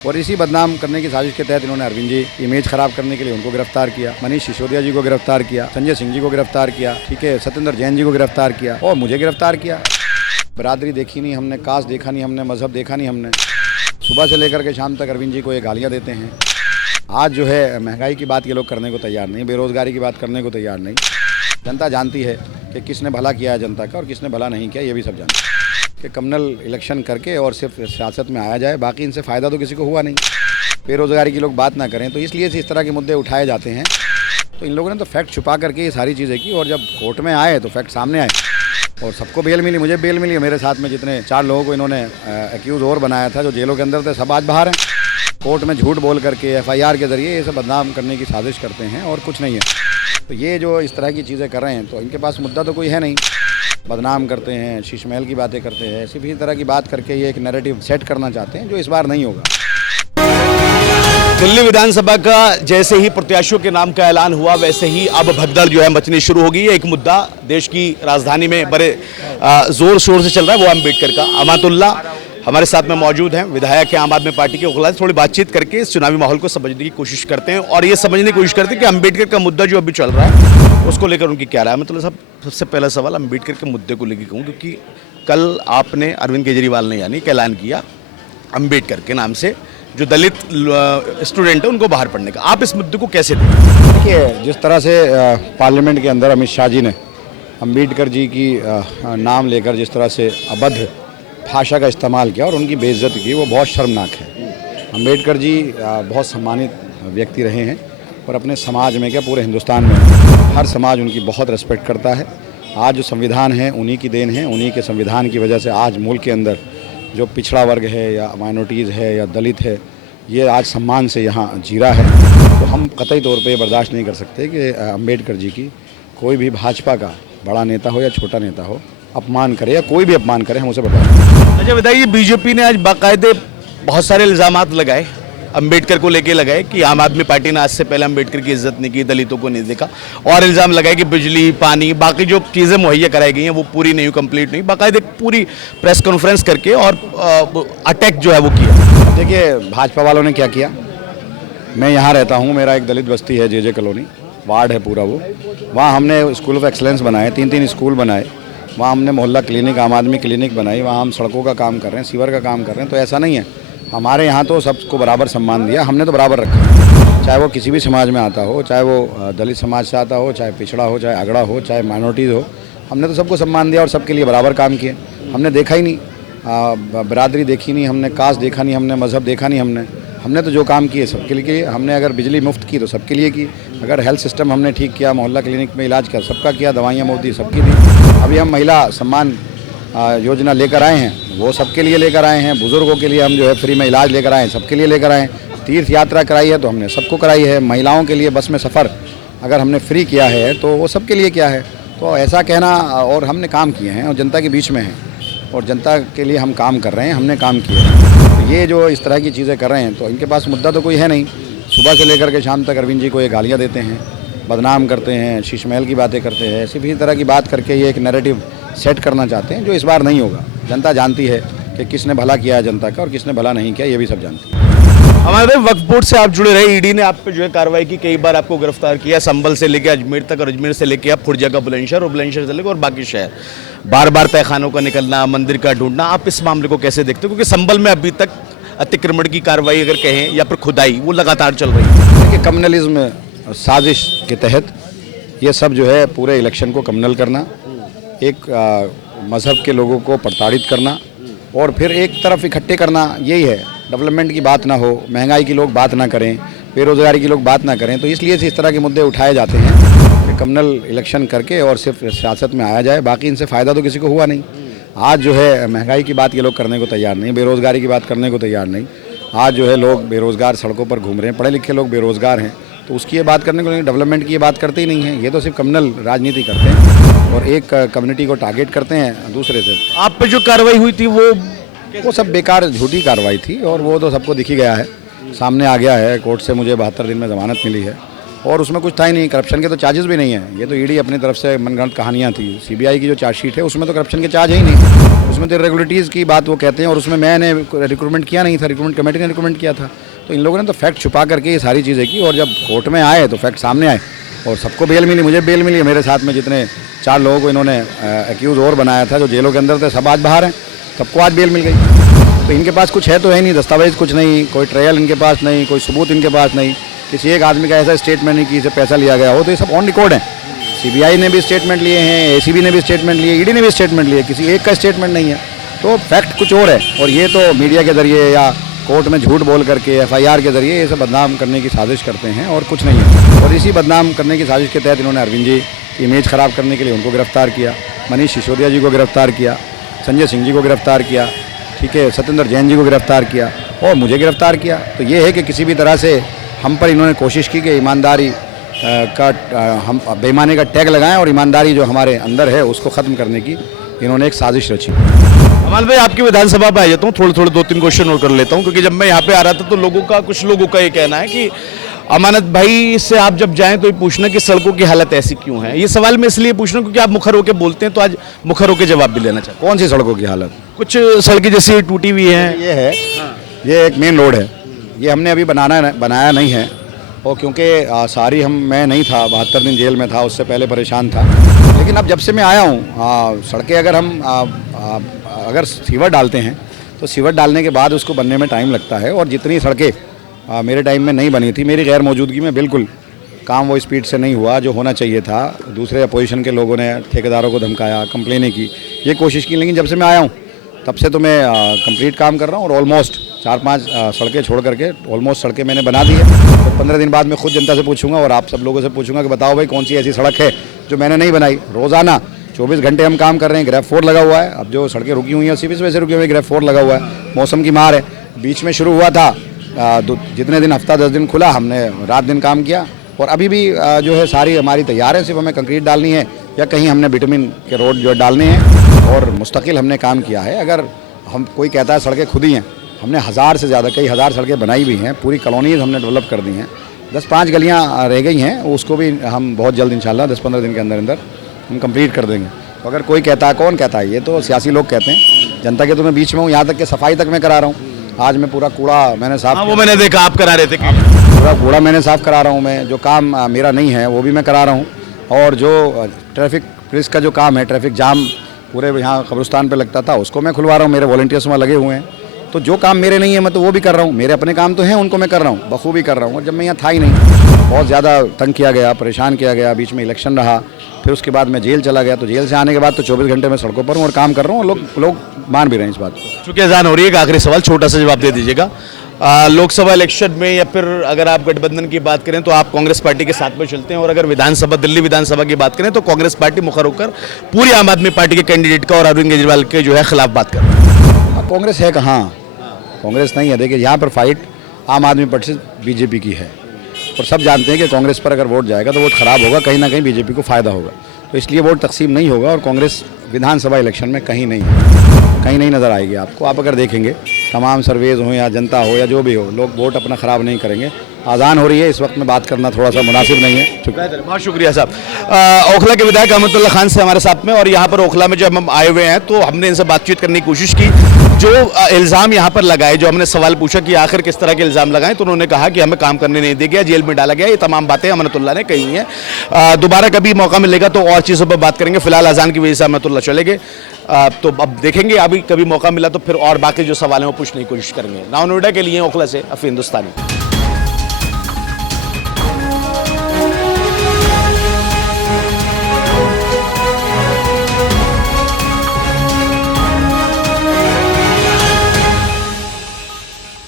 और इसी बदनाम करने की साजिश के तहत इन्होंने अरविंद जी की इमेज खराब करने के लिए उनको गिरफ्तार किया, मनीष सिसोदिया जी को गिरफ्तार किया, संजय सिंह जी को गिरफ्तार किया, ठीक है, सत्येंद्र जैन जी को गिरफ्तार किया और मुझे गिरफ्तार किया। बरादरी देखी नहीं हमने, कास्ट देखा नहीं हमने, मजहब देखा नहीं हमने। सुबह से लेकर के शाम तक अरविंद जी को ये गालियाँ देते हैं। आज जो है महंगाई की बात ये लोग करने को तैयार नहीं, बेरोजगारी की बात करने को तैयार नहीं। जनता जानती है कि किसने भला किया है जनता का और किसने भला नहीं किया, ये भी सब जानते हैं कि कम्युनल इलेक्शन करके और सिर्फ सियासत में आया जाए, बाकी इनसे फ़ायदा तो किसी को हुआ नहीं। बेरोज़गारी की लोग बात ना करें, तो इसलिए से इस तरह के मुद्दे उठाए जाते हैं। तो इन लोगों ने तो फैक्ट छुपा करके ये सारी चीज़ें की और जब कोर्ट में आए तो फैक्ट सामने आए और सबको बेल मिली, मुझे बेल मिली। मेरे साथ में जितने 4 लोगों को इन्होंने एक्यूज़ और बनाया था जो जेलों के अंदर थे, सब आज बाहर हैं। कोर्ट में झूठ बोल करके FIR के ज़रिए ये सब बदनाम करने की साजिश करते हैं और कुछ नहीं है। तो ये जो इस तरह की चीज़ें कर रहे हैं तो इनके पास मुद्दा तो कोई है नहीं। बदनाम करते हैं, शीश महल की बातें करते हैं, सिर्फ इसी तरह की बात करके ये एक नैरेटिव सेट करना चाहते हैं जो इस बार नहीं होगा। दिल्ली विधानसभा का जैसे ही प्रत्याशियों के नाम का ऐलान हुआ वैसे ही अब भगदड़ जो है मचनी शुरू हो गई है। एक मुद्दा देश की राजधानी में बड़े जोर शोर से चल रहा है, वो अम्बेडकर का। अमातुल्ला हमारे साथ में मौजूद हैं, विधायक हैं आम आदमी पार्टी के। उगला थोड़ी बातचीत करके इस चुनावी माहौल को समझने की कोशिश करते हैं और ये समझने की कोशिश करते हैं कि अम्बेडकर का मुद्दा जो अभी चल रहा है उसको लेकर उनकी क्या राय है। मतलब साहब, सबसे पहला सवाल अम्बेडकर के मुद्दे को लेकर कहूँ, क्योंकि कल आपने अरविंद केजरीवाल ने यानी कि ऐलान किया अम्बेडकर के नाम से जो दलित स्टूडेंट है उनको बाहर पढ़ने का। आप इस मुद्दे को कैसे देखते? देखिए, जिस तरह से पार्लियामेंट के अंदर अमित शाह जी ने अम्बेडकर जी की नाम लेकर जिस तरह से अभद्र भाषा का इस्तेमाल किया और उनकी बेइज्जती की, वो बहुत शर्मनाक है। अम्बेडकर जी बहुत सम्मानित व्यक्ति रहे हैं और अपने समाज में क्या पूरे हिंदुस्तान में हर समाज उनकी बहुत रिस्पेक्ट करता है। आज जो संविधान है उन्हीं की देन है, उन्हीं के संविधान की वजह से आज मुल्क के अंदर जो पिछड़ा वर्ग है या माइनॉरिटीज़ है या दलित है, ये आज सम्मान से यहाँ जी रहा है। तो हम कतई तौर पे बर्दाश्त नहीं कर सकते कि अम्बेडकर जी की कोई भी भाजपा का बड़ा नेता हो या छोटा नेता हो अपमान करे या कोई भी अपमान करे, हम उसे बर्दाश्त। अच्छा बताइए, बीजेपी ने आज बाकायदे बहुत सारे इल्ज़ामात लगाए अम्बेडकर को लेके लगाए कि आम आदमी पार्टी ने आज से पहले अम्बेडकर की इज्जत नहीं की, दलितों को नहीं देखा, और इल्ज़ाम लगाए कि बिजली पानी बाकी जो चीज़ें मुहैया कराई गई हैं वो पूरी नहीं हुई, कंप्लीट नहीं। बाकायदे पूरी प्रेस कॉन्फ्रेंस करके और अटैक जो है वो किया। देखिए, भाजपा वालों ने क्या किया, मैं यहाँ रहता हूँ, मेरा एक दलित बस्ती है, JJ कॉलोनी वार्ड है पूरा वो, वहाँ हमने स्कूल ऑफ एक्सलेंस बनाए, 3 स्कूल बनाए, वहाँ हमने मोहल्ला क्लिनिक, आम आदमी क्लिनिक बनाई, वहाँ हम सड़कों का काम कर रहे हैं, सीवर का काम कर रहे हैं। तो ऐसा नहीं है, हमारे यहाँ तो सबको बराबर सम्मान दिया, हमने तो बराबर रखा, चाहे वो किसी भी समाज में आता हो, चाहे वो दलित समाज से आता हो, चाहे पिछड़ा हो, चाहे अगड़ा हो, चाहे माइनॉरिटीज़ हो, हमने तो सबको सम्मान दिया और सबके लिए बराबर काम किए। हमने देखा ही नहीं, बरादरी देखी नहीं हमने, कास्ट देखा नहीं हमने, मजहब देखा नहीं हमने तो जो काम किए सबके लिए। हमने अगर बिजली मुफ्त की तो सबके लिए की, अगर हेल्थ सिस्टम हमने ठीक किया, मोहल्ला क्लिनिक में इलाज किया, सबका किया, दवाइयाँ मुफ्त दी, सबकी दी। अभी हम महिला सम्मान योजना लेकर आए हैं, वो सबके लिए लेकर आए हैं। बुज़ुर्गों के लिए हम जो है फ्री में इलाज लेकर आए हैं, सबके लिए लेकर आए हैं। तीर्थ यात्रा कराई है तो हमने सबको कराई है। महिलाओं के लिए बस में सफ़र अगर हमने फ्री किया है तो वो सबके लिए किया है। तो ऐसा कहना, और हमने काम किए हैं और जनता के बीच में हैं और जनता के लिए हम काम कर रहे हैं, हमने काम किए हैं। तो ये जो इस तरह की चीज़ें कर रहे हैं तो इनके पास मुद्दा तो कोई है नहीं। सुबह से लेकर के शाम तक अरविंद जी को ये गालियाँ देते हैं, बदनाम करते हैं, शीश महल की बातें करते हैं, सिर्फ इसी तरह की बात करके ये एक नैरेटिव सेट करना चाहते हैं जो इस बार नहीं होगा। जनता जानती है कि किसने भला किया है जनता का और किसने भला नहीं किया, ये भी सब जानते हैं। हमारे वक्फ बोर्ड से आप जुड़े रहे, ईडी ने आप पे जो है कार्रवाई की, कई बार आपको गिरफ्तार किया, संभल से लेकर अजमेर तक और अजमेर से लेकर आप फुरजा का बुलंदशहर और बुलंदशहर से लेकर और बाकी शहर, बार बार तहखानों का निकलना, मंदिर का ढूंढना, आप इस मामले को कैसे देखते हो? क्योंकि संभल में अभी तक अतिक्रमण की कार्रवाई अगर कहें या फिर खुदाई वो लगातार चल रही है। देखिए, कम्युनलिज्म साजिश के तहत ये सब जो है पूरे इलेक्शन को कम्युनल करना, एक मज़हब के लोगों को प्रताड़ित करना और फिर एक तरफ इकट्ठे करना, यही है। डेवलपमेंट की बात ना हो, महंगाई की लोग बात ना करें, बेरोज़गारी की लोग बात ना करें, तो इसलिए से इस तरह के मुद्दे उठाए जाते हैं कि कम्युनल इलेक्शन करके और सिर्फ सियासत में आया जाए, बाकी इनसे फ़ायदा तो किसी को हुआ नहीं। आज जो है महंगाई की बात ये लोग करने को तैयार नहीं, बेरोज़गारी की बात करने को तैयार नहीं। आज जो है लोग बेरोज़गार सड़कों पर घूम रहे हैं, पढ़े लिखे लोग बेरोज़गार हैं, तो उसकी ये बात करने को नहीं, डेवलपमेंट की ये बात करते ही नहीं है। ये तो सिर्फ कम्युनल राजनीति करते हैं और एक कम्युनिटी को टारगेट करते हैं दूसरे से। आप पे जो कार्रवाई हुई थी वो सब बेकार झूठी कार्रवाई थी और वो तो सबको दिख ही गया है, सामने आ गया है। कोर्ट से मुझे 72 दिन में ज़मानत मिली है और उसमें कुछ था ही नहीं, करप्शन के तो चार्जेस भी नहीं है। ये तो ईडी अपनी तरफ से मनगढ़ंत कहानियाँ थी। CBI की जो चार्जशीट है उसमें तो करप्शन के चार्ज ही नहीं, उसमें इसमें तो इरेगुलरिटीज़ की बात वो कहते हैं, और उसमें मैंने रिक्रूटमेंट किया नहीं था, रिक्रूटमेंट कमेटी ने रिक्रूटमेंट किया था। तो इन लोगों ने तो फैक्ट छुपा करके ये सारी चीज़ें की, और जब कोर्ट में आए तो फैक्ट सामने आए और सबको बेल मिली, मुझे बेल मिली। मेरे साथ में जितने 4 लोगों को इन्होंने एक्यूज़ और बनाया था, जो जेलों के अंदर थे, सब आज बाहर हैं, सबको आज बेल मिल गई। तो इनके पास कुछ है तो है नहीं, दस्तावेज कुछ नहीं, कोई ट्रायल इनके पास नहीं, कोई सबूत इनके पास नहीं, किसी एक आदमी का ऐसा स्टेटमेंट नहीं कि इसे पैसा लिया गया हो। तो ये सब ऑन रिकॉर्ड है। सीबीआई ने भी स्टेटमेंट लिए हैं, एसीबी ने भी स्टेटमेंट लिए, ईडी ने भी स्टेटमेंट लिए, किसी एक का स्टेटमेंट नहीं है। तो फैक्ट कुछ और है, और ये तो मीडिया के जरिए या कोर्ट में झूठ बोल करके एफआईआर के जरिए ये सब बदनाम करने की साजिश करते हैं, और कुछ नहीं है। और इसी बदनाम करने की साजिश के तहत इन्होंने अरविंद जी की इमेज ख़राब करने के लिए उनको गिरफ्तार किया, मनीष सिसोदिया जी को गिरफ्तार किया, संजय सिंह जी को गिरफ्तार किया, ठीक है, सत्येंद्र जैन जी को गिरफ्तार किया, और मुझे गिरफ्तार किया। तो ये है कि किसी भी तरह से हम पर इन्होंने कोशिश की कि ईमानदारी हम बेईमानी का टैग लगाएं, और ईमानदारी जो हमारे अंदर है उसको ख़त्म करने की इन्होंने एक साजिश रची। अमाल भाई, आपकी विधानसभा में आ जाता हूँ, थोड़े 2-3 क्वेश्चन और कर लेता हूँ, क्योंकि जब मैं यहाँ पे आ रहा था तो कुछ लोगों का ये कहना है कि अमानत भाई से आप जब जाएं तो ये पूछना कि सड़कों की हालत ऐसी क्यों है। ये सवाल मैं इसलिए पूछ रहा हूँ क्योंकि आप मुखर होकर बोलते हैं, तो आज मुखर होकर जवाब भी लेना चाहता हूँ। कौन सी सड़कों की हालत? कुछ सड़कें जैसी टूटी हुई हैं। ये है, ये एक मेन रोड है, ये हमने अभी बनाया नहीं है, और क्योंकि सारी मैं नहीं था, 72 दिन जेल में था, उससे पहले परेशान था। लेकिन अब जब से मैं आया हूँ, सड़कें अगर हम अगर सीवर डालते हैं तो सीवर डालने के बाद उसको बनने में टाइम लगता है, और जितनी सड़कें मेरे टाइम में नहीं बनी थी, मेरी गैर मौजूदगी में बिल्कुल काम वो स्पीड से नहीं हुआ जो होना चाहिए था। दूसरे अपोजिशन के लोगों ने ठेकेदारों को धमकाया, कंप्लेनें की, ये कोशिश की। लेकिन जब से मैं आया हूँ तब से तो मैं कंप्लीट काम कर रहा हूँ, और ऑलमोस्ट 4-5 सड़कें छोड़ करके ऑलमोस्ट सड़कें मैंने बना दी है। तो 15 दिन बाद मैं खुद जनता से पूछूंगा और आप सब लोगों से पूछूंगा कि बताओ भाई कौन सी ऐसी सड़क है जो मैंने नहीं बनाई। रोज़ाना 24 घंटे हम काम कर रहे हैं, ग्रेफ 4 लगा हुआ है। अब जो सड़कें रुकी हुई हैं उसी वजह से रुकी हुई है, ग्रेफ 4 लगा हुआ है। मौसम की मार है, बीच में शुरू हुआ था, जितने दिन हफ्ता 10 दिन खुला, हमने रात दिन काम किया, और अभी भी जो है सारी हमारी तैयार है, सिर्फ हमें कंक्रीट डालनी है या कहीं हमने बिटुमिन के रोड जो डालने हैं, और मुस्तकिल हमने काम किया है। अगर हम कोई कहता है सड़कें खुद ही हैं, हमने 1000 से ज़्यादा, कई हज़ार सड़कें बनाई भी हैं, पूरी कॉलोनीज़ हमने डेवलप कर दी हैं। 10-5 गलियाँ रह गई हैं, उसको भी हम बहुत जल्द इंशाल्लाह 10-15 दिन के अंदर अंदर हम कंप्लीट कर देंगे। तो अगर कोई कहता है, कौन कहता है, ये तो सियासी लोग कहते हैं, जनता के तो मैं बीच में हूँ। यहाँ तक कि सफाई तक मैं करा रहा हूँ। आज मैं पूरा कूड़ा मैंने साफ, वो मैंने देखा आप करा रहे थे, पूरा कूड़ा मैंने साफ़ करा रहा हूँ। मैं जो काम मेरा नहीं है वो भी मैं करा रहा हूँ, और जो ट्रैफिक पुलिस का जो काम है, ट्रैफिक जाम पूरे यहाँ कब्रिस्तान पे लगता था, उसको मैं खुलवा रहा हूँ। मेरे वॉलंटियर्स वहाँ लगे हुए हैं। तो जो काम मेरे नहीं है मैं तो वो भी कर रहा हूँ। मेरे अपने काम तो हैं, उनको मैं कर रहा हूँ, बखूबी कर रहा हूँ। और जब मैं यहाँ था ही नहीं, बहुत ज़्यादा तंग किया गया, परेशान किया गया, बीच में इलेक्शन रहा, फिर उसके बाद मैं जेल चला गया। तो जेल से आने के बाद तो 24 घंटे मैं सड़कों पर हूँ और काम कर रहा हूँ, और लोग मान भी रहे हैं इस बात को। चूँकि अजान हो रही है, एक आखिरी सवाल, छोटा सा जवाब दे दीजिएगा। लोकसभा इलेक्शन में या फिर अगर आप गठबंधन की बात करें तो आप कांग्रेस पार्टी के साथ में चलते हैं, और अगर विधानसभा, दिल्ली विधानसभा की बात करें तो कांग्रेस पार्टी मुखर होकर पूरी आम आदमी पार्टी के कैंडिडेट का और अरविंद केजरीवाल के जो है खिलाफ बात कर रहे हैं। कांग्रेस है कहाँ? कांग्रेस नहीं है। देखिए, यहाँ पर फाइट आम आदमी पार्टी से बीजेपी की है, और सब जानते हैं कि कांग्रेस पर अगर वोट जाएगा तो वोट खराब होगा, कहीं ना कहीं बीजेपी को फ़ायदा होगा। तो इसलिए वोट तकसीम नहीं होगा, और कांग्रेस विधानसभा इलेक्शन में कहीं नहीं नज़र आएगी आपको। आप अगर देखेंगे तमाम सर्वेज हो या जनता हो या जो भी हो, लोग वोट अपना ख़राब नहीं करेंगे। आज़ान हो रही है, इस वक्त में बात करना थोड़ा सा मुनासिब नहीं है। बहुत शुक्रिया साहब। ओखला के विधायक अहमदुल्ला खान से हमारे साथ में, और यहाँ पर ओखला में जब हम आए हुए हैं तो हमने इनसे बातचीत करने की कोशिश की। जो इल्ज़ाम यहाँ पर लगाए, जो हमने सवाल पूछा कि आखिर किस तरह के इल्ज़ाम लगाएं, तो उन्होंने कहा कि हमें काम करने नहीं दिया गया, जेल में डाला गया। ये तमाम बातें अमनतुल्लाह ने कही हैं। दोबारा कभी मौका मिलेगा तो और चीज़ों पर बात करेंगे। फिलहाल अजान की वजह से अमनतुल्लाह चले गए, तो अब देखेंगे, अभी कभी मौका मिला तो फिर और बाकी जो सवाल हैं वो पूछने की कोशिश करेंगे। नाउ नोएडा के लिए ओखला से अफी हिंदुस्तानी।